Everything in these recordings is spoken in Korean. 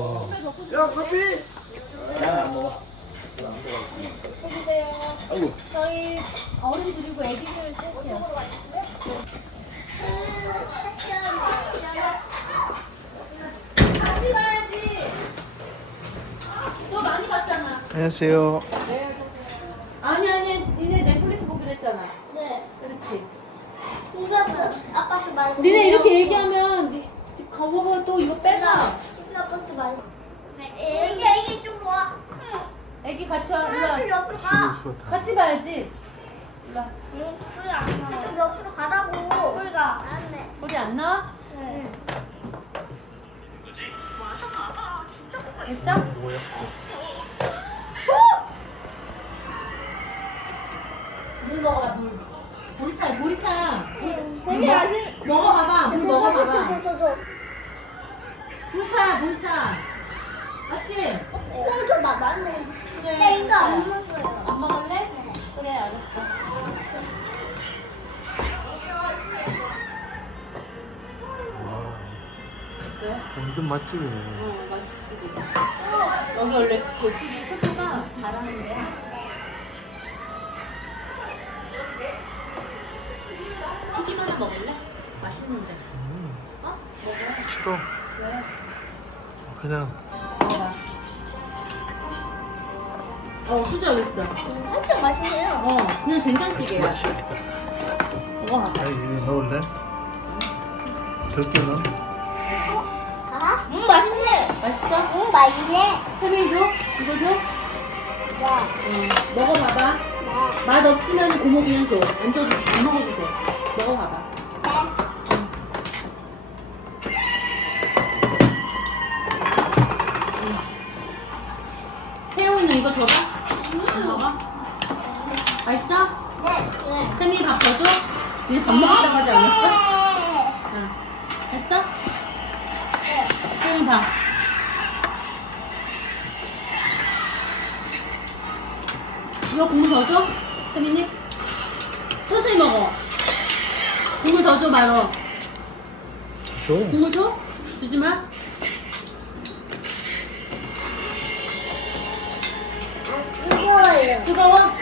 야 커피. 아이고. 저희 어른 그리고 애기들 가야지. 너 많이 봤잖아. 안녕하세요. 아니 아니 니네 넷플릭스 보기로 했잖아. 네. 그렇지. 이것도 아빠도 말고. 니네 이렇게 얘기하면 니- 거보고 또 이거 뺏어. 아빠도 말고. 이게 이게 좀 와. 애기 같이 와. 일로 좀 와. 옆으로 가. 같이 봐야지. 일로 와. 응, 우리가 좀 옆으로 가라고. 우리가 안 돼. 우리 안 나와? 네. 됐어? 물 먹어라 물. 보리차 보리차. 되게 아직. 먹어봐봐. 물 먹어봐봐. 저저 보리차 보리차. 맞지? 이거 좀 많네. 그래. 나 이거 안 먹어요. 안 먹을래? 그래 알았어. 왜? 완전 맛집이네. 어 맛있지. 여기 원래 그 TV 소주가 잘하는데. 튀김 하나 먹을래? 맛있는데. 어? 먹어. 싫어. 왜? 그냥 어 수저 여기 있어. 한참 맛있네요. 어 그냥 된장찌개야. 맛있겠다. 먹어봐. 아, 이거 넣을래? 적게는? 아? 음 맛있네. 맛있어? 음 맛있네. 세빈이 줘? 이거 줘? 네. 응. 먹어봐봐. 네. 맛 없으면 고모 그냥 줘. 안 줘도 안 먹어도 돼. 먹어봐봐. 더 줘? 이제 밥 먹자고 하지 않았어? 응. 됐어? 세민이 밥. 이거 국물 더 줘? 세민이? 천천히 먹어. 국물 더 줘, 말어. 줘. 국물 줘? 주지 마. 이거예요. 뜨거워?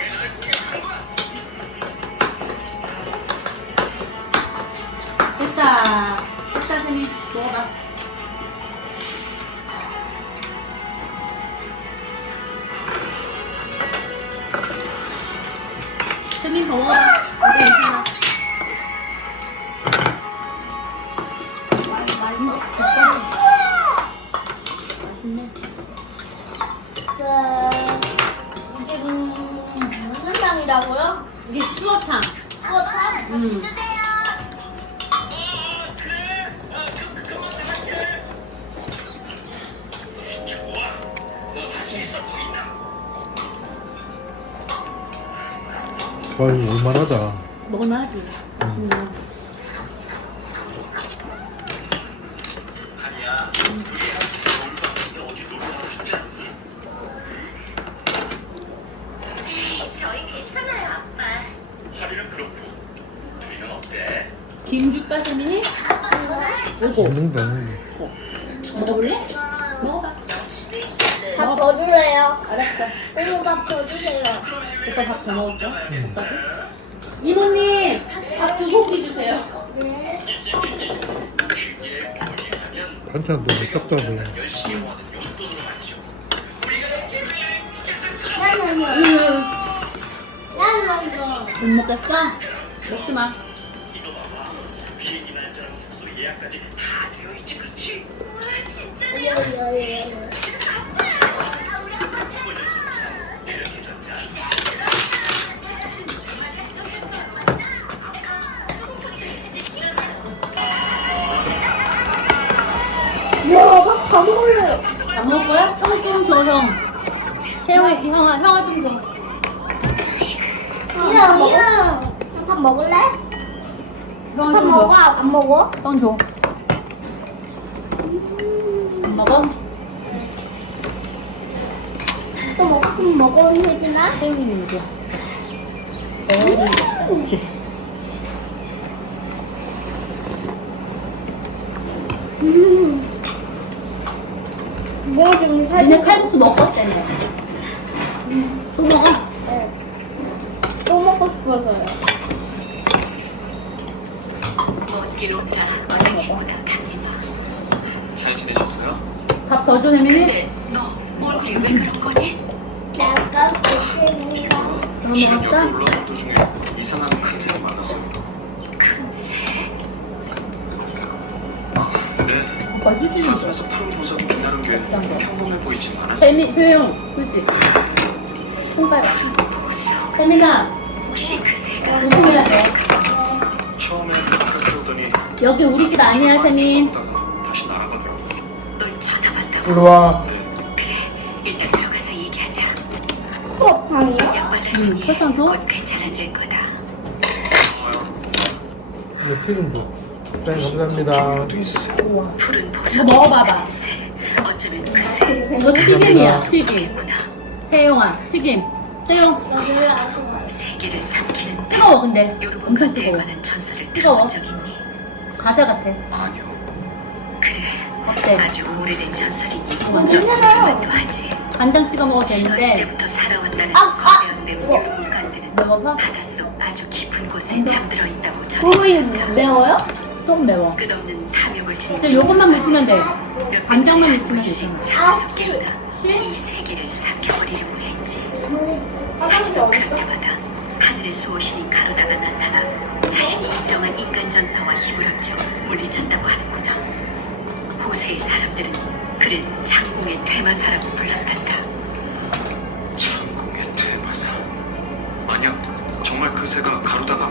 와, 이거 얼마나다. 먹을만 하지. 맛있네. 저희 괜찮아요, 아빠. 하루는 그렇고 둘이는 어때? 김 줄까, 세민이? 요거. 먹는다. 먹어볼래? 더 줄래요? 알았어. 오늘 밥더 주세요. 오빠 밥 더 먹을게. 오빠도. 이모님, 밥두 고기 주세요. 반찬도 섞다 보여. 나는 응. 나는 이거. 못 먹겠어? 먹지 마. 비행기 날짜랑 숙소 예약까지 다 되어 있지, 그렇지? 와, 진짜 이거 이거 이거. 다 형좀 줘, 형. 세영이, 형아, 형아 좀 줘. 이거 이거. 밥 먹을래? 형아 좀 먹어? 줘. 안 먹어? 형 줘. 안 먹어? 또 먹으면 먹으면 되나? 세영이는 줘. 어, 그렇지. 음. 뭐 지금 살 니네 칼국수 먹었다며. 또 먹어? 네. 또 먹고 싶어서요. 먼길 오느라 어색했구나 강민아 잘 지내셨어요? 밥 더 줘, 혜민이? 근데 너 얼굴이 왜 그런 거니? 잠깐 보십니다. 올라가는 도중에 이상한 큰 새가 네. 줘. 가슴에서 푸른 보석이 빛나는 게 어떤 거? 평범해 보이진 않았어요. 혜민, 소영, 휴지. 손가락. 혜민아, 혹시 그 새가 조심해야 돼. 처음에 가까이 오더니 여기 우리 집 아니야, 세민. 보다가 다시 날아가더라고요. 널 쳐다봤다고 일로 와. 네. 그래 일단 들어가서 얘기하자 코 방이요? 약 발랐으니 음, 설탕 줘? 곧 괜찮아질 거다 좋아요. 이거 피좀 줘. 네, 감사합니다. 푸른 먹어봐봐. 어쩌면 그새 이거 튀김이야, 튀김. 세영아, 튀김. 세영, 세계를 삼키는 뜨거워, 근데. 요르본 엄청 뜨거워. 관한 전설을 뜨거워. 들어본 적 있니? 과자 같아. 아니요. 그래 어때? 아주 오래된 전설이니 어, 그럴만도 하지 간장 찍어 먹어도 되는데. 시대부터 살아왔다는 아, 아! 거대한 맹 요르본 간대는 매워서? 바닷속 아주 깊은 곳에 잠들어 있다고 전해집니다 매워요? 좀 매워. 끝없는 탐욕을 지닌 근데 요것만 묻히면 돼. 묻히면 년씩 되잖아. 이 세계를 삼켜버리려고 했지 하지만 그럴 때마다 하늘의 수호신인 가로다가 나타나 자신이 인정한 인간 전사와 힘을 합쳐 물리쳤다고 하는구나 호세의 사람들은 그를 장공의 퇴마사라고 불렀단다 창공의 퇴마사. 만약 정말 그 새가 가루다가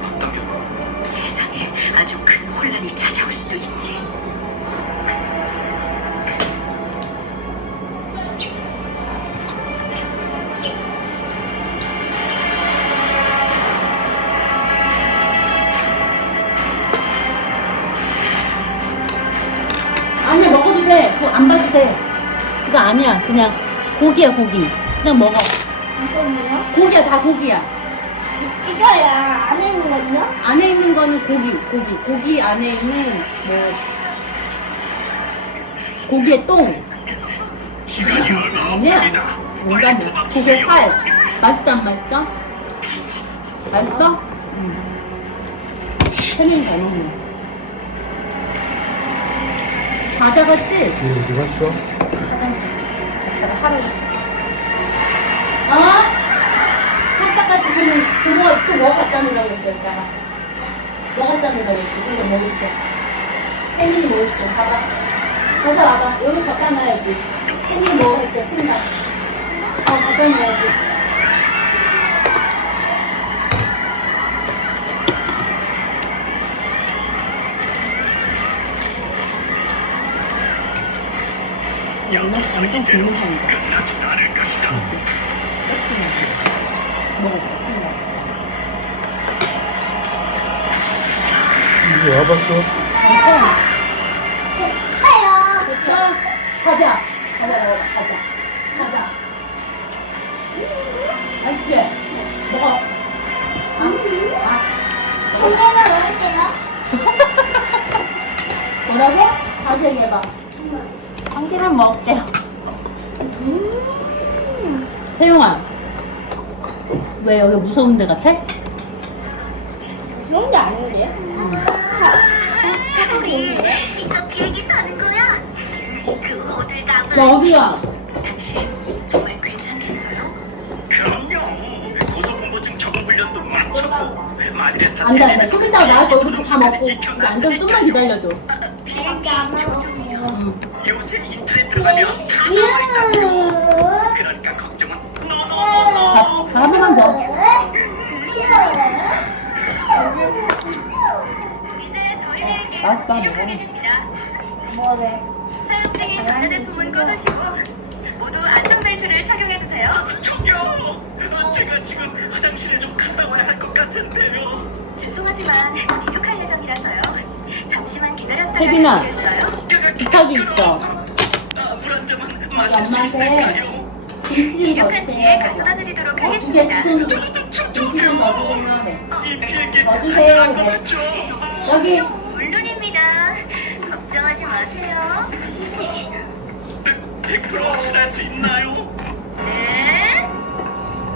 혼란이 찾아올 수도 있지 아니야, 먹어도 돼. 그거 안 봐도 돼. 그거 아니야. 그냥 고기야, 고기. 그냥 먹어. 고기야, 다 고기야. 이거야 안에 있는 거요? 안에 있는 거는 고기, 고기. 고기 안에 있는 뭐 고기의 똥. 시간이 얼마 아니야. 없습니다. 뭔가 뭐 고기의 살. 맛있어, 안 맛있어? 맛있어? 응. 혜민이 잘 먹네. 과자 같지? 얘 어디 갔어? 갔다가 사라졌어. 어? 살짝까지 그러면 부모가 또 놓으라고 했어, 이따가. 뭐 갖다 놓으라고 했어, 그래서. 혜민이 뭐 있어, 봐봐. 가서 와봐. 여기 갖다 놔야지. 뭐 했어, 생각. 어, 갖다 놔야지. 대로 고민합니다. 끝나지 않을 것이다. 먹어. 이제 와봤어? 가자. 가자, 먹어. 가자. 가자. 맛있지? 먹어. 아, 아. 정답을 먹을게요. 뭐라고? 다시 얘기해봐. 한 개만 먹을게요. 혜용아. 왜 여기 무서운 데 같아? 여기야. 당신 정말 괜찮겠어요? 그럼요. 고소공포증 적응 훈련도 마쳤고 만일의 안 돼, 안 돼. 사태에서 좀 이따가 나와서 여기서 다 먹고. 안전 좀만 기다려줘. 비행기 조종이요 응. 요새 인터넷 들어가면 다 나와 있다고요. 그러니까 걱정은 노노노노. 밥, 밥 한번만 더. 이제 저희 비행기 맛있다. 이륙하겠습니다 뭐래? 전자제품은 꺼두시고 모두 안전벨트를 착용해주세요 저기요. 어, 제가 지금 화장실에 좀 갔다 와야 할 것 같은데요. 죄송하지만 이륙할 예정이라서요 잠시만 기다렸다가 혜빈아. 하시겠어요? 부탁이 있어. 아, 물한 잔만 마실 수 있을까요? 이륙한 뒤에. 가져다 드리도록 어, 하겠습니다. 이 비행기 넣어주세요. 안전한 거 이제. 맞죠? 여기 물론입니다 걱정하지 마세요 100% 확신할 수 있나요? 네?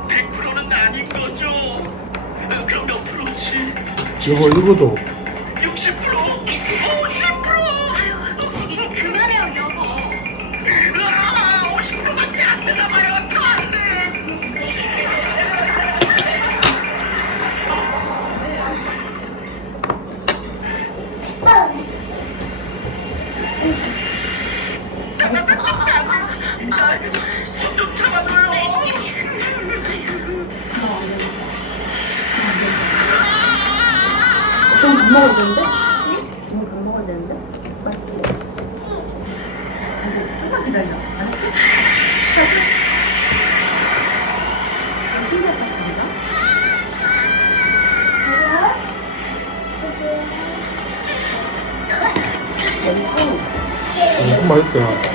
100%는 아닌 거죠? 어, 그럼 몇 프로지? 여보 이거도 좀밥 먹어도 되는데? 응? 밥 먹어야 되는데? 맛있지? 조금만 기다려. 알았지? 신기할 것 같은데? 엄청 맛있다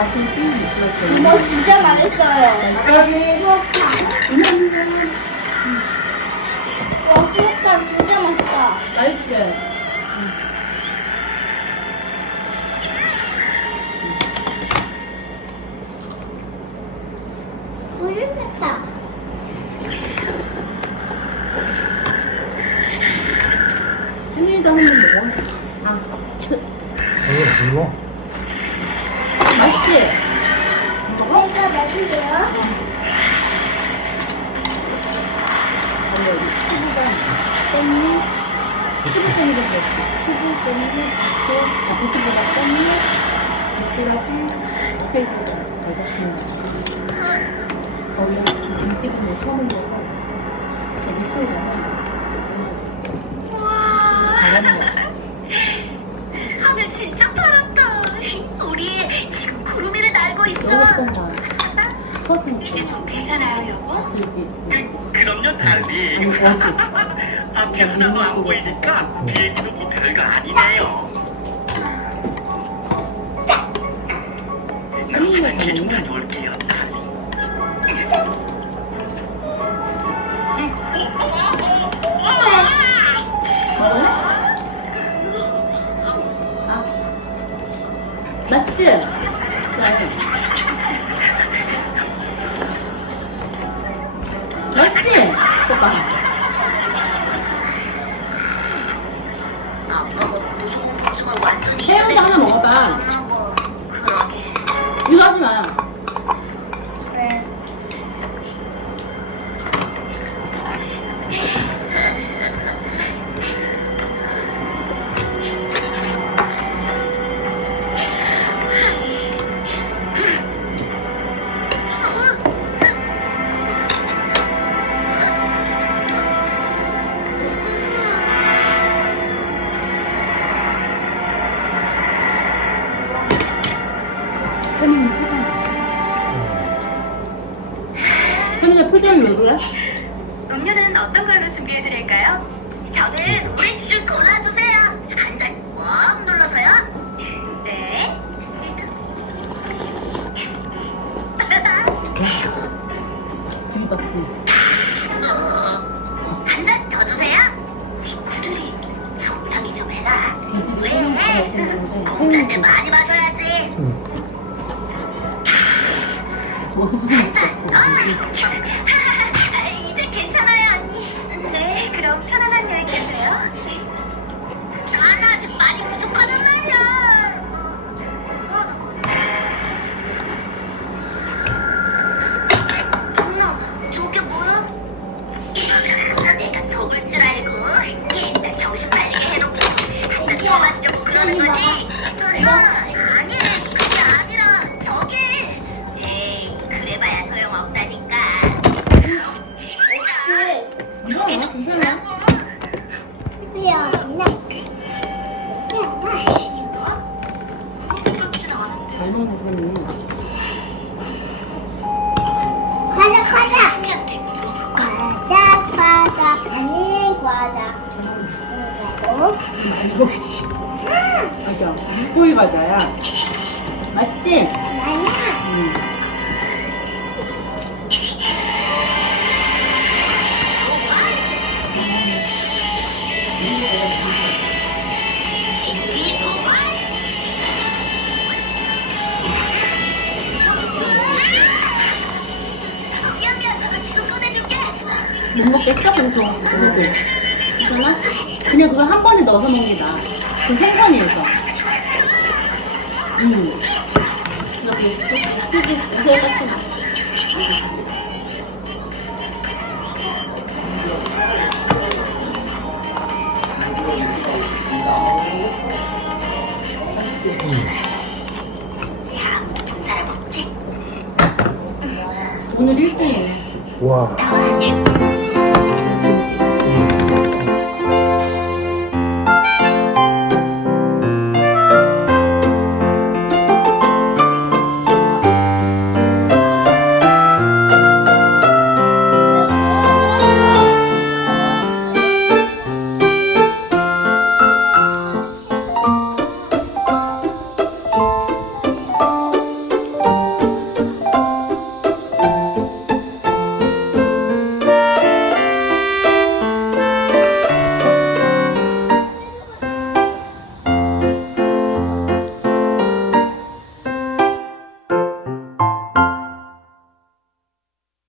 가슬비 미꾸라지. 이거 진짜 맛있어요. 와, 수육살 진짜 맛있다. 맛있지? 맛있겠다. 한번 피부가 깻잎, 피부쟁이도 그렇고, 피부 깻잎, 또, 아, 피부보다 깻잎, 미꾸라지, 스테이크가 되겠습니다. 원래 이 집은 내 처음 먹어서, 저 밑으로 가면, 잘하는 거야. 하늘 진짜 파랗다. 우리 지금 구름 위를 날고 있어. 커튼, 이제 좀 괜찮아요, 여보? 이렇게, 그럼요, 달리. 앞이 하나도 안 보이니까 비행기도 뭐 별거 아니네요. 그럼 기좀 다녀올게요, 맛 새우가 많이 마셔야지. 응. 한 잔. 더. 그러는 거지? 아니, 그게 아니라 저게 에이, 그래봐야 소용없다니까 진짜 이거 뭐잘 먹는 사람이 과자 과자? 과자 과자 아니 과자 어? 맞아. 육고기 과자야. 맛있지? 아니야. 응. 못 먹겠어? 그래서 그거 그냥 그거 한 번에 넣어서 먹는다. 그 생선이어서 음 여기 여기 이거 같이 나? 오늘 1등이네 와. 나와